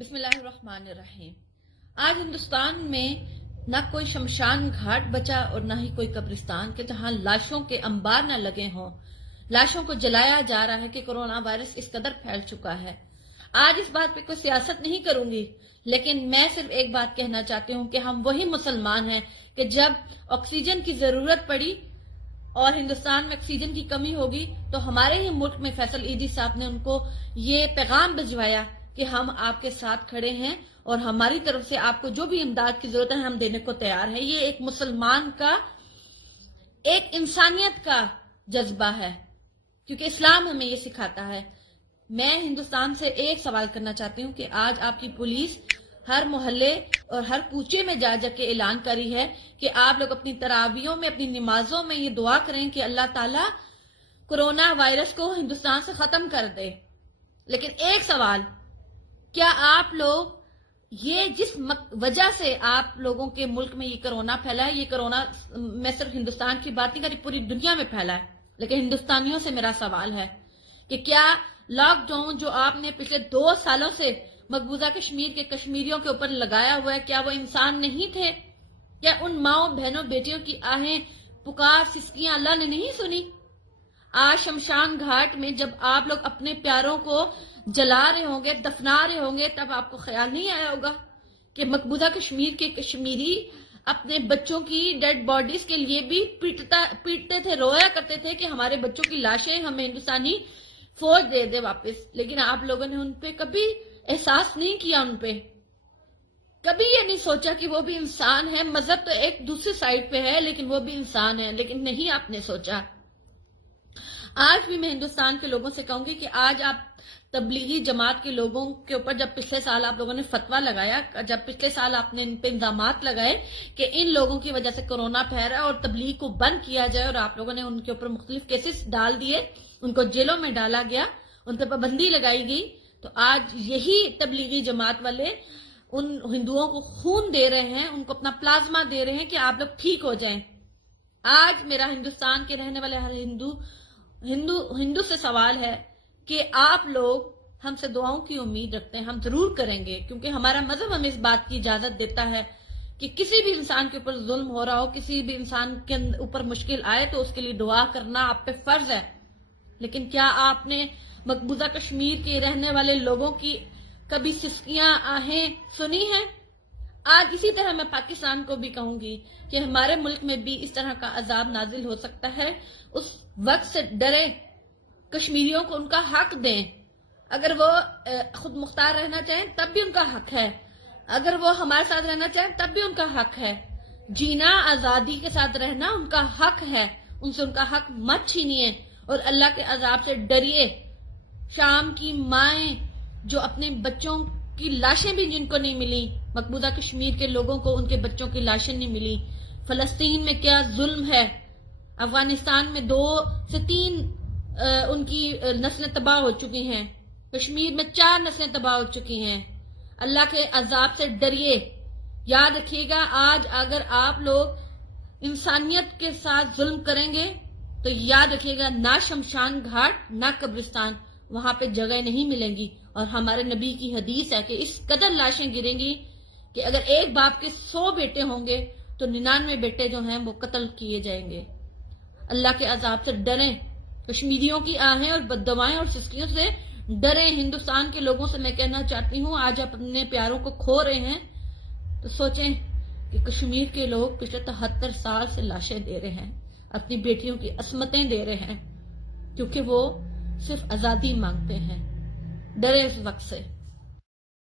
بسم اللہ الرحمن الرحیم۔ آج ہندوستان میں نہ کوئی شمشان گھاٹ بچا اور نہ ہی کوئی قبرستان کہ جہاں لاشوں کے انبار نہ لگے ہوں۔ لاشوں کو جلایا جا رہا ہے کہ کورونا وائرس اس قدر پھیل چکا ہے۔ آج اس بات پہ کوئی سیاست نہیں کروں گی، لیکن میں صرف ایک بات کہنا چاہتی ہوں کہ ہم وہی مسلمان ہیں کہ جب آکسیجن کی ضرورت پڑی اور ہندوستان میں آکسیجن کی کمی ہوگی تو ہمارے ہی ملک میں فیصل ایدھی صاحب نے ان کو یہ پیغام بھجوایا کہ ہم آپ کے ساتھ کھڑے ہیں اور ہماری طرف سے آپ کو جو بھی امداد کی ضرورت ہے ہم دینے کو تیار ہیں۔ یہ ایک مسلمان کا، ایک انسانیت کا جذبہ ہے، کیونکہ اسلام ہمیں یہ سکھاتا ہے۔ میں ہندوستان سے ایک سوال کرنا چاہتی ہوں کہ آج آپ کی پولیس ہر محلے اور ہر کوچے میں جا جا کے اعلان کری ہے کہ آپ لوگ اپنی تراویحوں میں، اپنی نمازوں میں یہ دعا کریں کہ اللہ تعالیٰ کورونا وائرس کو ہندوستان سے ختم کر دے۔ لیکن ایک سوال، کیا آپ لوگ یہ جس وجہ سے آپ لوگوں کے ملک میں یہ کرونا پھیلا ہے، یہ کرونا میں صرف ہندوستان کی بات نہیں کری، پوری دنیا میں پھیلا ہے، لیکن ہندوستانیوں سے میرا سوال ہے کہ کیا لاک ڈاؤن جو آپ نے پچھلے 2 سالوں سے مقبوضہ کشمیر کے کشمیریوں کے اوپر لگایا ہوا ہے، کیا وہ انسان نہیں تھے؟ کیا ان ماؤں بہنوں بیٹیوں کی آہیں پکار سسکیاں اللہ نے نہیں سنی؟ آج شمشان گھاٹ میں جب آپ لوگ اپنے پیاروں کو جلا رہے ہوں گے، دفنا رہے ہوں گے، تب آپ کو خیال نہیں آیا ہوگا کہ مقبوضہ کشمیر کے کشمیری اپنے بچوں کی ڈیڈ باڈیز کے لیے بھی پیٹتے تھے، رویا کرتے تھے کہ ہمارے بچوں کی لاشیں ہمیں ہندوستانی فوج دے دے واپس۔ لیکن آپ لوگوں نے ان پہ کبھی احساس نہیں کیا، ان پہ کبھی یہ نہیں سوچا کہ وہ بھی انسان ہے۔ مذہب تو ایک دوسری سائڈ پہ ہے لیکن وہ بھی انسان ہے، لیکن نہیں آپ نے سوچا۔ آج بھی میں ہندوستان کے لوگوں سے کہوں گی کہ آج آپ تبلیغی جماعت کے لوگوں کے اوپر جب پچھلے سال آپ لوگوں نے فتویٰ لگایا، جب پچھلے سال آپ نے ان پہ انضامات لگائے کہ ان لوگوں کی وجہ سے کورونا پھیل رہا ہے اور تبلیغ کو بند کیا جائے، اور آپ لوگوں نے ان کے اوپر مختلف کیسز ڈال دیے، ان کو جیلوں میں ڈالا گیا، ان پہ پابندی لگائی گئی، تو آج یہی تبلیغی جماعت والے ان ہندوؤں کو خون دے رہے ہیں، ان کو اپنا پلازما دے رہے ہیں کہ آپ لوگ ٹھیک ہو جائیں۔ آج میرا ہندوستان کے رہنے والے ہر ہندو سے سوال ہے کہ آپ لوگ ہم سے دعاؤں کی امید رکھتے ہیں، ہم ضرور کریں گے، کیونکہ ہمارا مذہب ہمیں اس بات کی اجازت دیتا ہے کہ کسی بھی انسان کے اوپر ظلم ہو رہا ہو، کسی بھی انسان کے اوپر مشکل آئے تو اس کے لیے دعا کرنا آپ پہ فرض ہے۔ لیکن کیا آپ نے مقبوضہ کشمیر کے رہنے والے لوگوں کی کبھی سسکیاں آہیں سنی ہیں؟ آج اسی طرح میں پاکستان کو بھی کہوں گی کہ ہمارے ملک میں بھی اس طرح کا عذاب نازل ہو سکتا ہے۔ اس وقت سے ڈرے، کشمیریوں کو ان کا حق دیں۔ اگر وہ خود مختار رہنا چاہیں تب بھی ان کا حق ہے، اگر وہ ہمارے ساتھ رہنا چاہیں تب بھی ان کا حق ہے۔ جینا، آزادی کے ساتھ رہنا ان کا حق ہے، ان سے ان کا حق مت چھینیے اور اللہ کے عذاب سے ڈریے۔ شام کی مائیں جو اپنے بچوں کی لاشیں بھی جن کو نہیں ملی، مقبوضہ کشمیر کے لوگوں کو ان کے بچوں کی لاشیں نہیں ملی، فلسطین میں کیا ظلم ہے، افغانستان میں 2 سے 3 ان کی نسلیں تباہ ہو چکی ہیں، کشمیر میں 4 نسلیں تباہ ہو چکی ہیں۔ اللہ کے عذاب سے ڈریے۔ یاد رکھیے گا، آج اگر آپ لوگ انسانیت کے ساتھ ظلم کریں گے تو یاد رکھیے گا، نہ شمشان گھاٹ نہ قبرستان وہاں پہ جگہ نہیں ملیں گی۔ اور ہمارے نبی کی حدیث ہے کہ اس قدر لاشیں گریں گی کہ اگر ایک باپ کے 100 بیٹے ہوں گے تو 99 بیٹے جو ہیں وہ قتل کیے جائیں گے۔ اللہ کے عذاب سے ڈریں، کشمیریوں کی آہیں اور بددعائیں اور سسکیوں سے ڈریں۔ ہندوستان کے لوگوں سے میں کہنا چاہتی ہوں، آج آپ اپنے پیاروں کو کھو رہے ہیں تو سوچیں کہ کشمیر کے لوگ پچھلے 73 سال سے لاشیں دے رہے ہیں، اپنی بیٹیوں کی عصمتیں دے رہے ہیں، کیونکہ وہ صرف آزادی مانگتے ہیں۔ ڈرے اس وقت سے۔